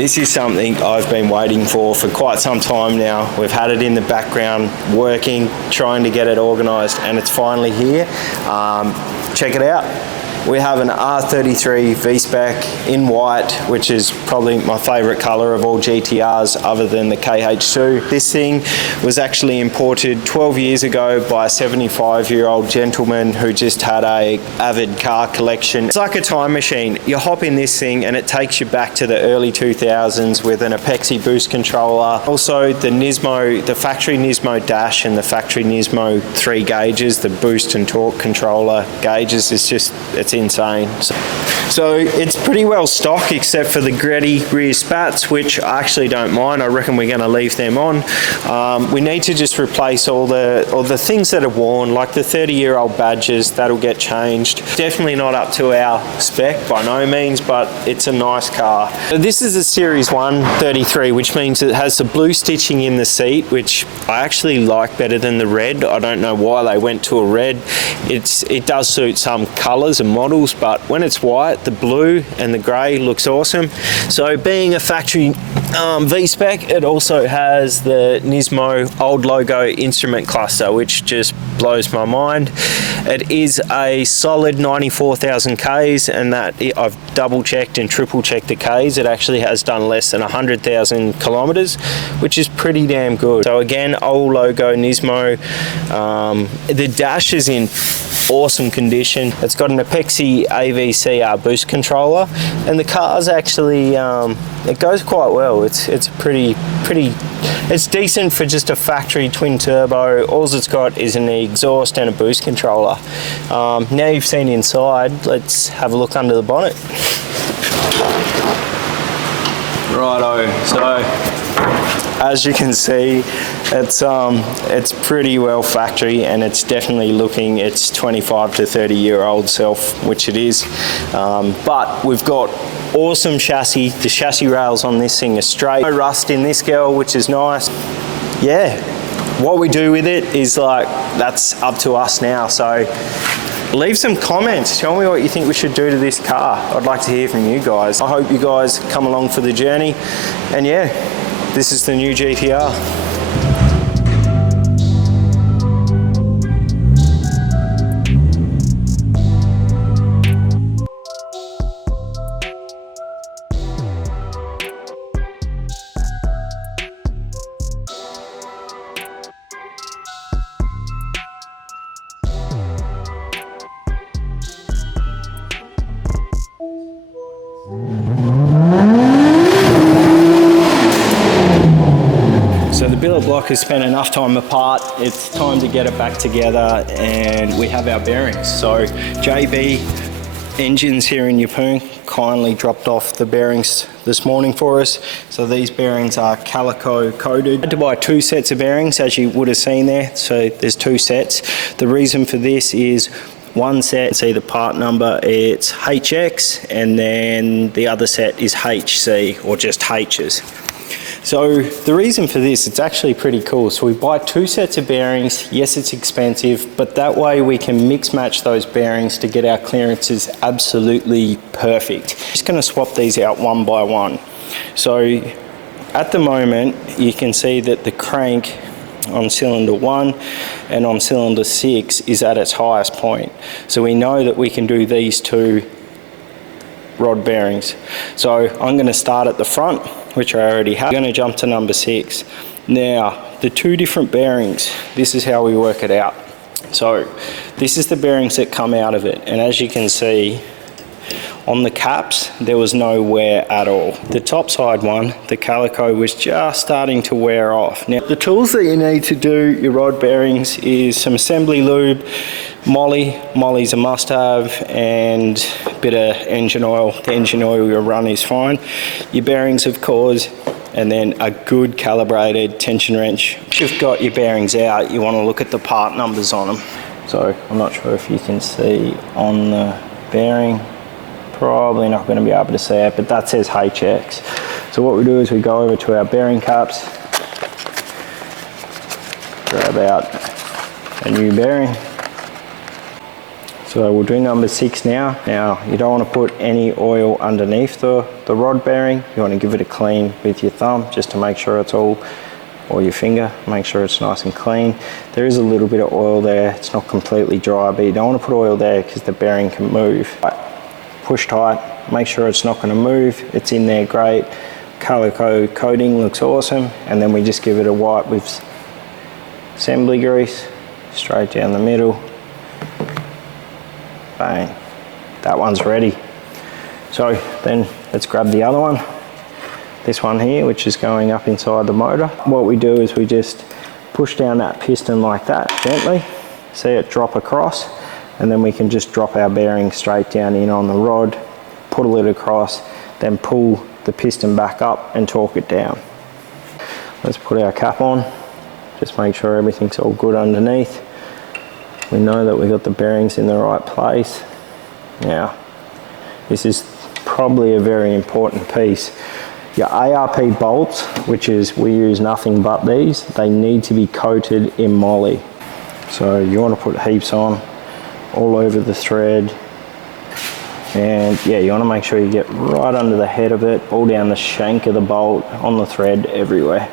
This is something I've been waiting for quite some time now. We've had it in the background working, trying to get it organised, and it's finally here. Check it out. We have an R33 V-Spec in white, which is probably my favourite colour of all GTRs other than the KH2. This thing was actually imported 12 years ago by a 75-year-old gentleman who just had a avid car collection. It's like a time machine. You hop in this thing and it takes you back to the early 2000s with an Apexi boost controller. Also the Nismo, the factory Nismo dash and the factory Nismo 3 gauges, the boost and torque controller gauges, it's insane. So it's pretty well stock except for the Gretty rear spats, which I actually don't mind. I reckon we're going to leave them on. We need to just replace all the things that are worn, like the 30-year-old badges. That'll get changed. Definitely not up to our spec by no means, but it's a nice car. So this is a Series 1 33, which means it has the blue stitching in the seat, which I actually like better than the red. I don't know why they went to a red. It does suit some colours and models, but when it's white, the blue and the grey looks awesome. So being a factory V-Spec, it also has the Nismo old logo instrument cluster, which just blows my mind. It is a solid 94,000 Ks, and that I've double checked and triple checked the Ks. It actually has done less than 100,000 kilometers, which is pretty damn good. So again, old logo Nismo. The dash is in awesome condition. It's got an Apexi AVCR boost controller, and the car's actually it goes quite well. It's pretty it's decent for just a factory twin turbo. All it's got is an exhaust and a boost controller. Now you've seen inside, let's have a look under the bonnet. Righto, so as you can see, it's pretty well factory, and it's definitely looking its 25 to 30-year-old self, which it is. But we've got awesome chassis. The chassis rails on this thing are straight. No rust in this girl, which is nice. Yeah, what we do with it is that's up to us now. So leave some comments. Tell me what you think we should do to this car. I'd like to hear from you guys. I hope you guys come along for the journey. And yeah, this is the new GTR. So the billet block has spent enough time apart. It's time to get it back together, and we have our bearings. So JB Engines here in Yeppoon kindly dropped off the bearings this morning for us. So these bearings are calico coated. I had to buy 2 sets of bearings, as you would have seen there. So there's 2 sets. The reason for this is one set, see the part number, it's HX, and then the other set is HC, or just H's. So the reason for this, it's actually pretty cool. So we buy 2 sets of bearings. Yes, it's expensive, but that way we can mix match those bearings to get our clearances absolutely perfect. Just gonna swap these out one by one. So at the moment, you can see that the crank on cylinder 1 and on cylinder 6 is at its highest point. So we know that we can do these 2 rod bearings. So I'm going to start at the front, which I already have. I'm going to jump to number 6. Now, the 2 different bearings, this is how we work it out. So this is the bearings that come out of it, and as you can see, on the caps, there was no wear at all. The top side one, the calico, was just starting to wear off. Now, the tools that you need to do your rod bearings is some assembly lube, Molly's a must-have, and a bit of engine oil. The engine oil you'll run is fine. Your bearings, of course, and then a good calibrated tension wrench. If you've got your bearings out, you want to look at the part numbers on them. So I'm not sure if you can see on the bearing, probably not going to be able to see it, but that says HX. So what we do is we go over to our bearing caps, grab out a new bearing. So we'll do number 6 now. Now, you don't want to put any oil underneath the rod bearing. You want to give it a clean with your thumb just to make sure it's all, or your finger, make sure it's nice and clean. There is a little bit of oil there. It's not completely dry, but you don't want to put oil there because the bearing can move. Push tight, make sure it's not going to move. It's in there great. Color coating looks awesome. And then we just give it a wipe with assembly grease, straight down the middle. Bang, that one's ready. So then let's grab the other one. This one here, which is going up inside the motor. What we do is we just push down that piston like that, gently. See it drop across, and then we can just drop our bearing straight down in on the rod, pull it across, then pull the piston back up and torque it down. Let's put our cap on, just make sure everything's all good underneath. We know that we've got the bearings in the right place. Now, this is probably a very important piece. Your ARP bolts, which is, we use nothing but these, they need to be coated in moly. So you want to put heaps on, all over the thread. And yeah, you want to make sure you get right under the head of it, all down the shank of the bolt, on the thread, everywhere.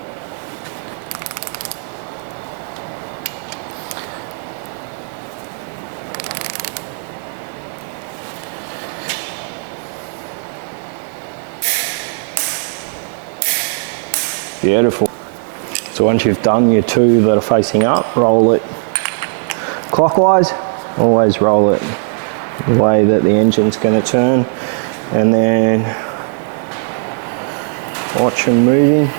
Beautiful. So once you've done your 2 that are facing up, roll it clockwise. Always roll it the way that the engine's going to turn, and then watch them moving.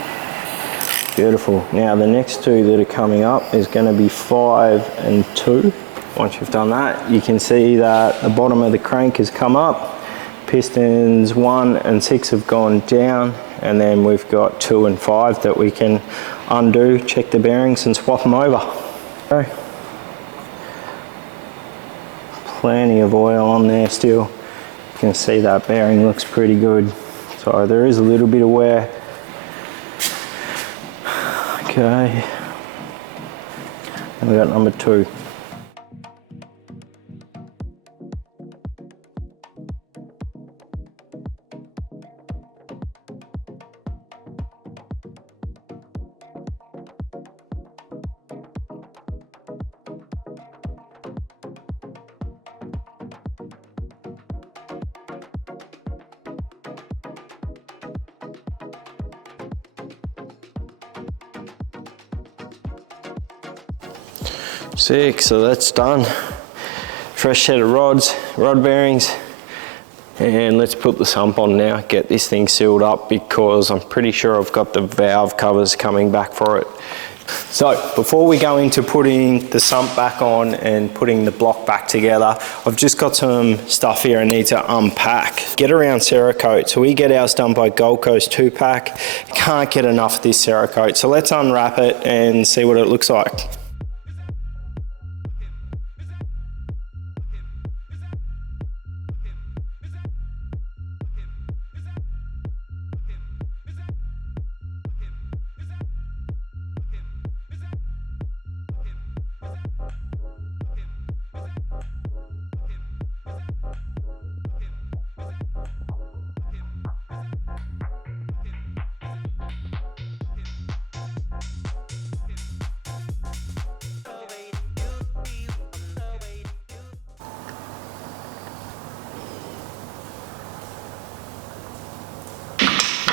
Beautiful. Now the next 2 that are coming up is going to be 5 and 2. Once you've done that, you can see that the bottom of the crank has come up. Pistons 1 and 6 have gone down, and then we've got 2 and 5 that we can undo, check the bearings and swap them over. Okay. Plenty of oil on there still. You can see that bearing looks pretty good. So there is a little bit of wear. Okay. And we got number 2. Sick, so that's done. Fresh set of rods, rod bearings, and let's put the sump on now, get this thing sealed up, because I'm pretty sure I've got the valve covers coming back for it. So before we go into putting the sump back on and putting the block back together, I've just got some stuff here I need to unpack. Get around Cerakote. So we get ours done by Gold Coast 2-pack. Can't get enough of this Cerakote. So let's unwrap it and see what it looks like.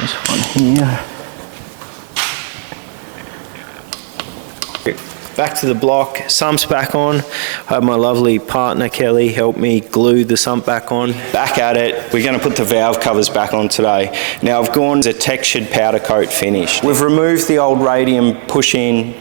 This one here. Back to the block, sump's back on. I have my lovely partner Kelly help me glue the sump back on. Back at it, we're going to put the valve covers back on today. Now I've gone to a textured powder coat finish. We've removed the old radium push-in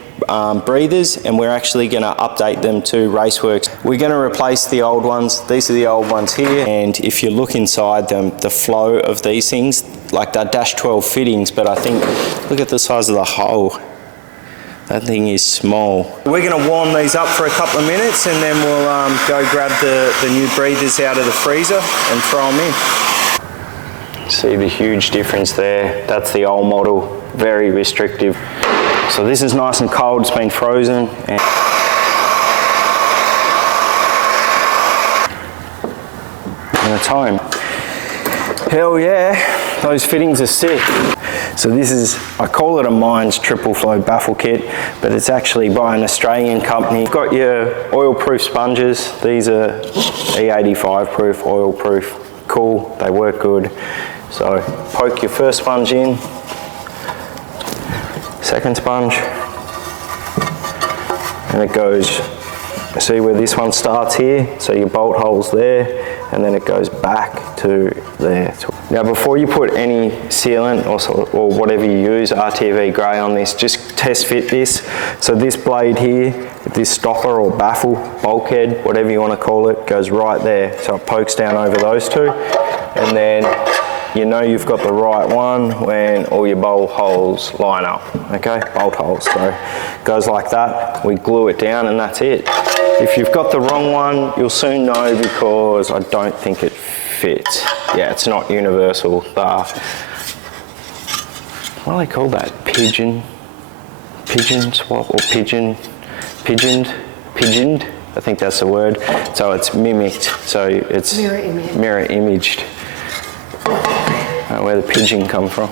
breathers, and we're actually going to update them to Raceworks. We're going to replace the old ones. These are the old ones here, and if you look inside them, the flow of these things, like they're dash 12 fittings, but I think, look at the size of the hole. That thing is small. We're going to warm these up for a couple of minutes, and then we'll go grab the new breathers out of the freezer and throw them in. See the huge difference there. That's the old model, very restrictive. So this is nice and cold, it's been frozen. And it's home. Hell yeah, those fittings are sick. So this is, I call it a Mines triple flow baffle kit, but it's actually by an Australian company. You've got your oil-proof sponges. These are E85 proof, oil-proof. Cool, they work good. So poke your first sponge in, second sponge, and it goes, see where this one starts here? So your bolt hole's there, and then it goes back to there. Now before you put any sealant or whatever you use, RTV grey on this, just test fit this. So this blade here, this stopper or baffle, bulkhead, whatever you want to call it, goes right there. So it pokes down over those two, and then you know you've got the right one when all your bolt holes line up, okay? Bolt holes, so it goes like that. We glue it down and that's it. If you've got the wrong one, you'll soon know because I don't think it fits. Yeah, it's not universal. What do they call that? Pigeon swap or pigeoned? I think that's the word. So it's mimicked, so it's mirror imaged. Where the pigeon come from.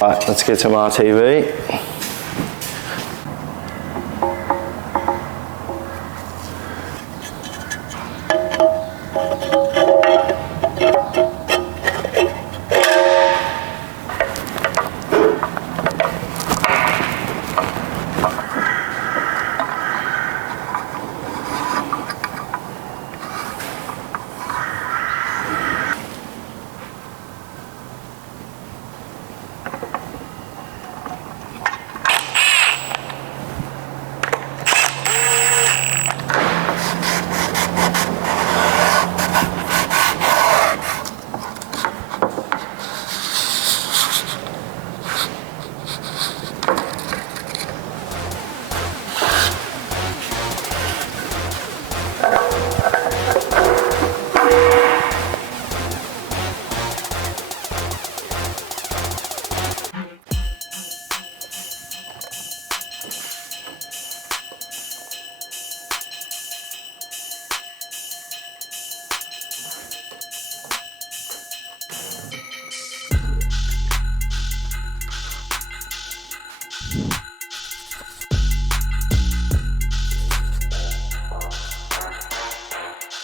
Right, let's get some RTV.